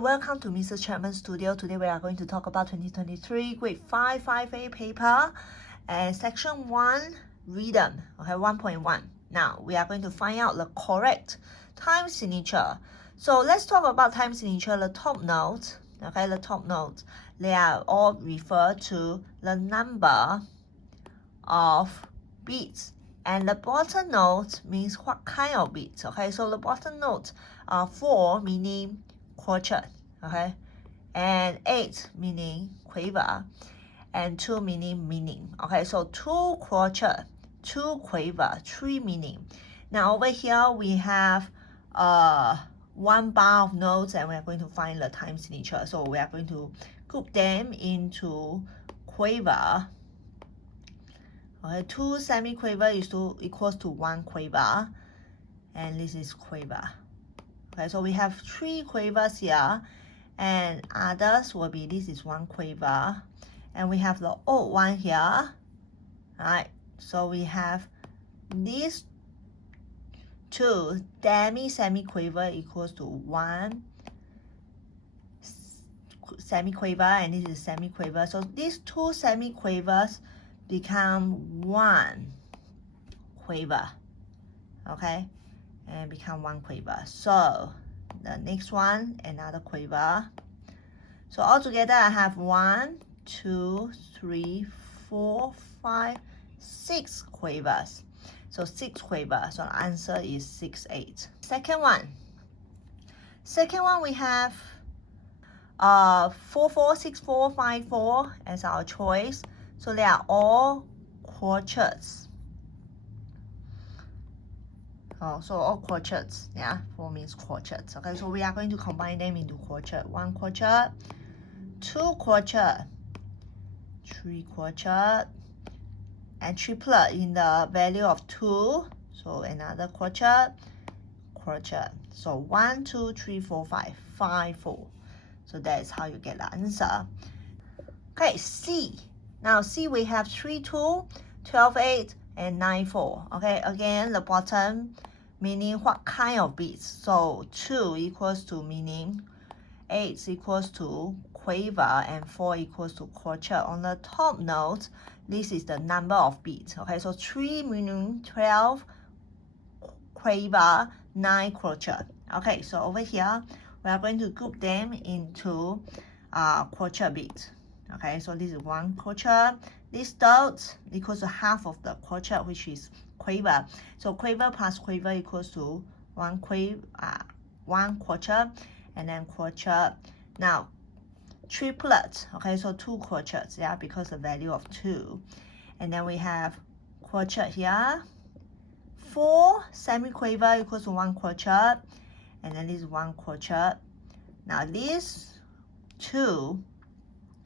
Welcome to Mrs. Chapman Studio. Today we are going to talk about 2023 Grade 5 5A paper and Section 1 Rhythm, okay, 1.1. Now we are going to find out the correct time signature. So let's talk about time signature. The top notes, okay, the top notes, they are all refer to the number of beats. And the bottom note means what kind of beats, okay? So the bottom notes are 4 meaning quartet, okay, and 8 meaning quiver, and 2 meaning, okay? So 2 quartet, 2 quiver, 3 meaning. Now over here we have 1 bar of notes, and we are going to find the time signature. So we are going to group them into quiver. Okay, 2 semi-quiver equals to 1 quiver, and this is quiver. Okay, so we have 3 quavers here, and others will be, this is 1 quiver, and we have the odd one here, right? So we have these 2 semi-quiver equals to 1 semi-quiver, and this is semi-quiver. So these 2 semi-quavers become 1 quiver, okay, and become 1 quiver. So the next one, another quiver. So altogether I have 1 2 3 4 5 6 quavers. So 6 quavers. So the answer is 6 8. Second one we have 4 4 6 4 5 4 as our choice. So they are all quartets. Oh, so all quartets, yeah, 4 means quartets. Okay, so we are going to combine them into quartet. 1 quartet, 2 quartet, 3 quartet, and triplet in the value of 2. So another quartet. So 1 2 3 4 5 5 4. So that is how you get the answer. Okay, C. Now C, we have 3 2, 12 8, and 9 4. Okay, again the bottom meaning what kind of beats. So 2 equals to meaning 8 equals to quiver, and 4 equals to quartet. On the top note, this is the number of beats. Okay, so 3 meaning 12 quiver, 9 quartet. Okay, so over here we are going to group them into quartet beats. Okay, so this is 1 quartet. This dot equals to half of the quartet, which is quiver. So quiver plus quiver equals to 1 quartet, and then quartet. Now triplet, okay, so 2 quartets, yeah, because the value of 2. And then we have quartet here. 4 semi-quiver equals to 1 quartet, and then this is 1 quartet. Now this 2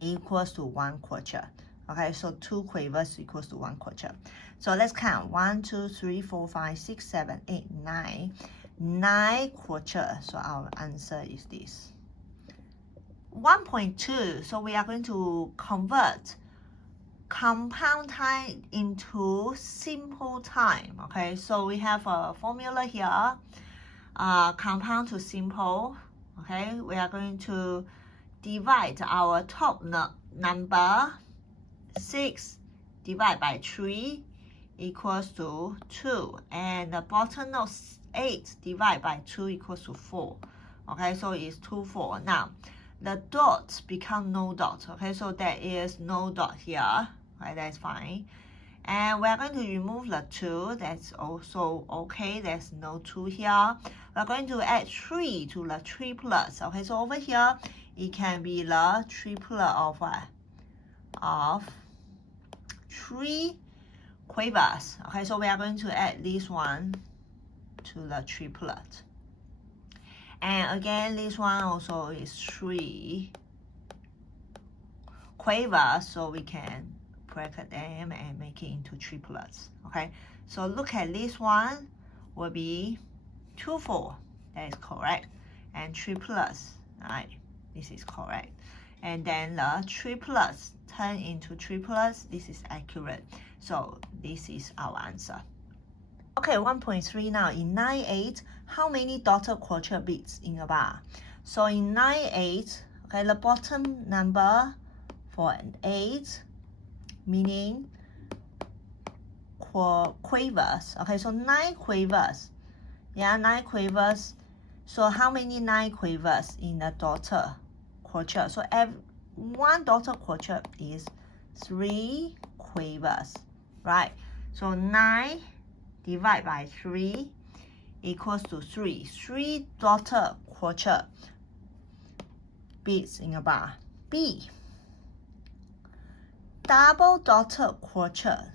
equals to 1 quartet. Okay, so 2 quavers equals to 1 quartet. So let's count 1 2 3 4 5 6 7 8 9. 9 quartet. So our answer is this. 1.2. So we are going to convert compound time into simple time. Okay, so we have a formula here. Compound to simple. Okay, we are going to divide our top number 6 divided by 3 equals to 2, and the bottom note 8 divided by 2 equals to 4. Okay, so it's 2 4. Now the dots become no dot. Okay, so there is no dot here. Okay, that's fine. And we're going to remove the 2. That's also okay. There's no 2 here. We're going to add 3 to the triplets. Okay, so over here it can be the triplet of what? Of 3 quavers. Okay, so we are going to add this one to the triplet. And again, this one also is 3 quavers, so we can bracket them and make it into triplets. Okay, so look at this one will be 2 4. That is correct. And triplets, right? This is correct. And then the triplets turn into triplets. This is accurate. So this is our answer. Okay, 1.3 now. In 9/8, how many dotted quartet beats in a bar? So in 9, 8, okay, the bottom number for an 8, meaning quavers. Okay, so 9 quavers. Yeah, 9 quavers. So how many 9 quavers in a daughter quartet? So one daughter quartet is 3 quavers, right? So 9 divided by 3 equals to 3. 3 daughter quartet beats in a bar. B. Double daughter quartet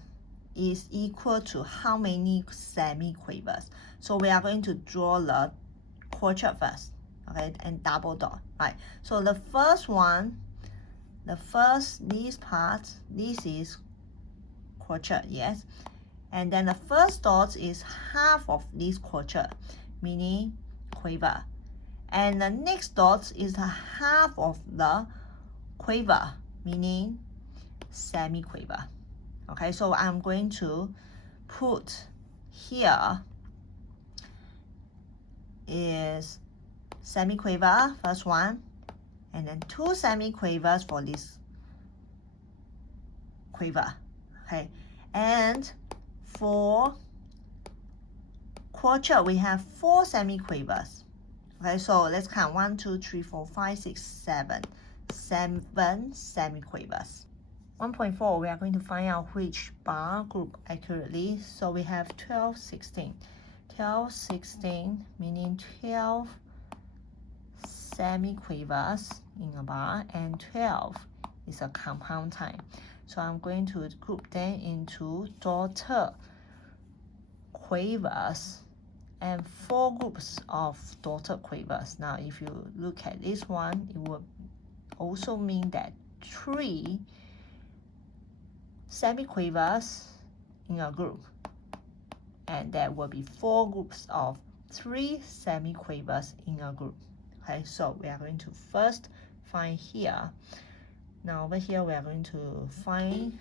is equal to how many semi-quavers? So we are going to draw the quartet first, okay, and double dot, right? So the first one, this part, this is quartet, yes. And then the first dot is half of this quartet, meaning quaver. And the next dot is the half of the quaver, meaning semi-quaver. Okay, so I'm going to put here is semi-quaver, first one, and then 2 semi-quavers for this quaver. Okay, and for quartet, we have 4 semi-quavers. Okay, so let's count 1, 2, 3, 4, 5, 6, 7. 7 semi-quavers. 1.4, we are going to find out which bar group accurately. So we have 12, 16. 12, 16, meaning 12 semi-quavers in a bar, and 12 is a compound time. So I'm going to group them into daughter quavers and 4 groups of daughter quavers. Now, if you look at this one, it will also mean that 3 semi-quavers in a group, and there will be 4 groups of 3 semi-quavers in a group. Okay, so we are going to first find here. Now over here we are going to find,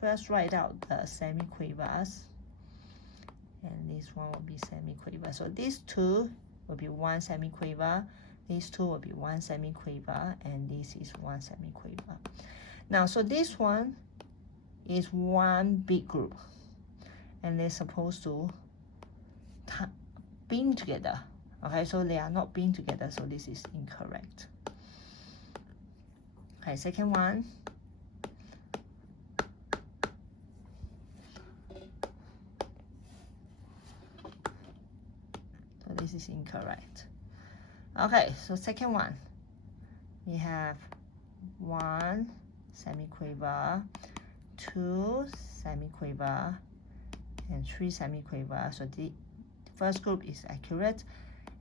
first write out the semi-quavers, and this one will be semi-quaver. So these 2 will be 1 semi-quaver, these 2 will be 1 semi-quaver, and this is 1 semi-quaver. Now, so this one is one big group, and they're supposed to being together. Okay, so they are not being together, so this is incorrect. Okay, second one. So this is incorrect. Okay, so second one, we have 1 semi-quaver, 2 semi-quaver, and 3 semi-quaver. So the first group is accurate,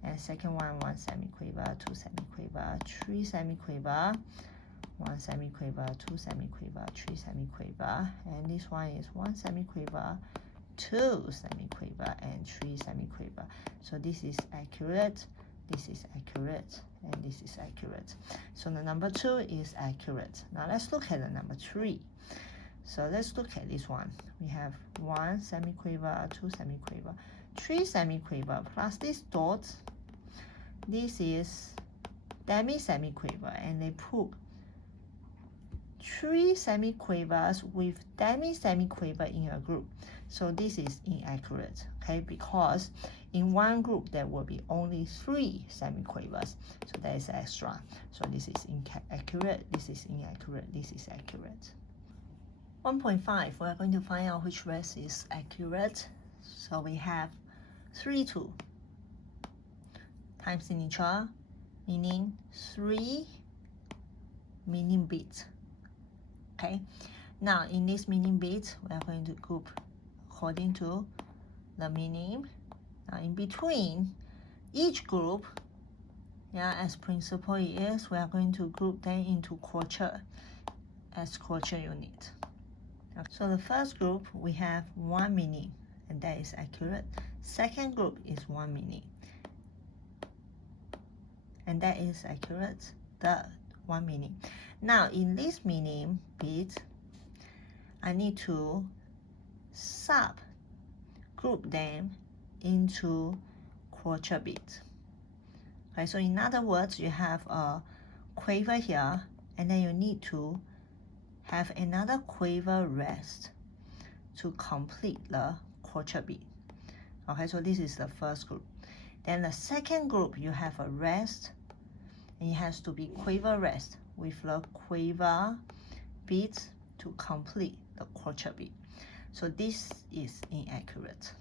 and second one, 1 semi-quaver, 2 semi-quaver, 3 semi-quaver, 1 semi-quaver, 2 semi-quaver, 3 semi-quaver, and this one is 1 semi-quaver, 2 semi-quaver, and 3 semi-quaver. So this is accurate, this is accurate, and this is accurate. So the number 2 is accurate. Now let's look at the number 3. So let's look at this one. We have 1 semi-quaver, 2 semi-quaver, 3 semi-quaver, plus this dot. This is demi-semi-quaver, and they put 3 semi-quavers with demi-semi-quaver in a group. So this is inaccurate, okay, because in one group there will be only 3 semi-quavers, so that is extra. So this is inaccurate, this is inaccurate, this is accurate. 1.5, we are going to find out which rest is accurate. So we have 3, 2 time signature, meaning 3 meaning beat. Okay, now in this meaning beat, we are going to group according to the meaning. Now in between each group, yeah, as principle is, we are going to group them into quartet as quartet unit. Okay. So the first group, we have 1 meaning, and that is accurate. Second group is 1 meaning, and that is accurate, the 1 meaning. Now in this meaning beat, I need to group them into quartet beat. Okay, so in other words, you have a quaver here, and then you need to have another quaver rest to complete the quarter beat. Okay, so this is the first group. Then the second group, you have a rest, and it has to be quaver rest with the quaver beats to complete the quarter beat. So this is inaccurate.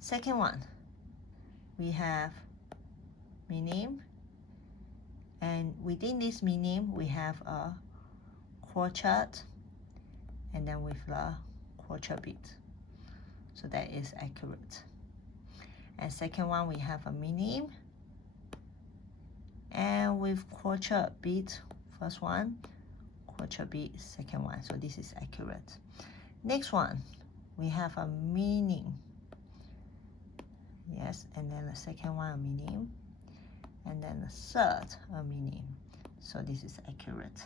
Second one, we have minim, and within this minim we have a quartet, and then with the quarter beat. So that is accurate. And second one, we have a minim, and with quarter beat, first one, quarter beat, second one. So this is accurate. Next one, we have a minim. Yes, and then the second one, a minim, and then the third, a minim. So this is accurate.